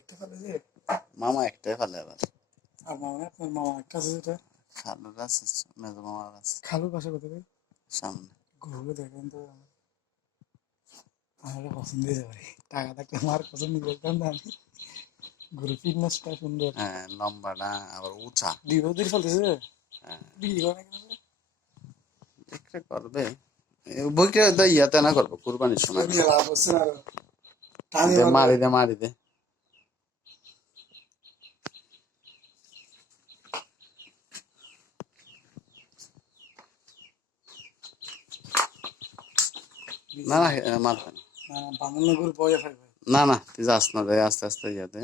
একটা ফেলে যে মামা একটাই ফেলে আবার। আর মামা আপনার মামা একটা আছে যেটা খালুর আছে, মেজো মামার আছে খালুর পাশে কোথায় সামনে। গরুকে দেখেন তো আমার পছন্দ হয়ে যাবে টাকা থাকলে আমার পছন্দ করতাম না আমি গরু ফিটনেসটা সুন্দর হ্যাঁ লম্বাটা আবার উঁচা। দুই বছর ফেলতেছে হ্যাঁ বিক্রি করে না বিক্রি করবে, বিক্রি তো ইয়াতে না করবো কুরবানির সময়। আমি লাভ হচ্ছে না আরো টানি দে মারবে মারি দে মারি দে। না না মারবে না। না না বামুন গরু বয়ে ফেলবে না না তুই যাস না, যাই আস্তে আস্তে ইয়াতে।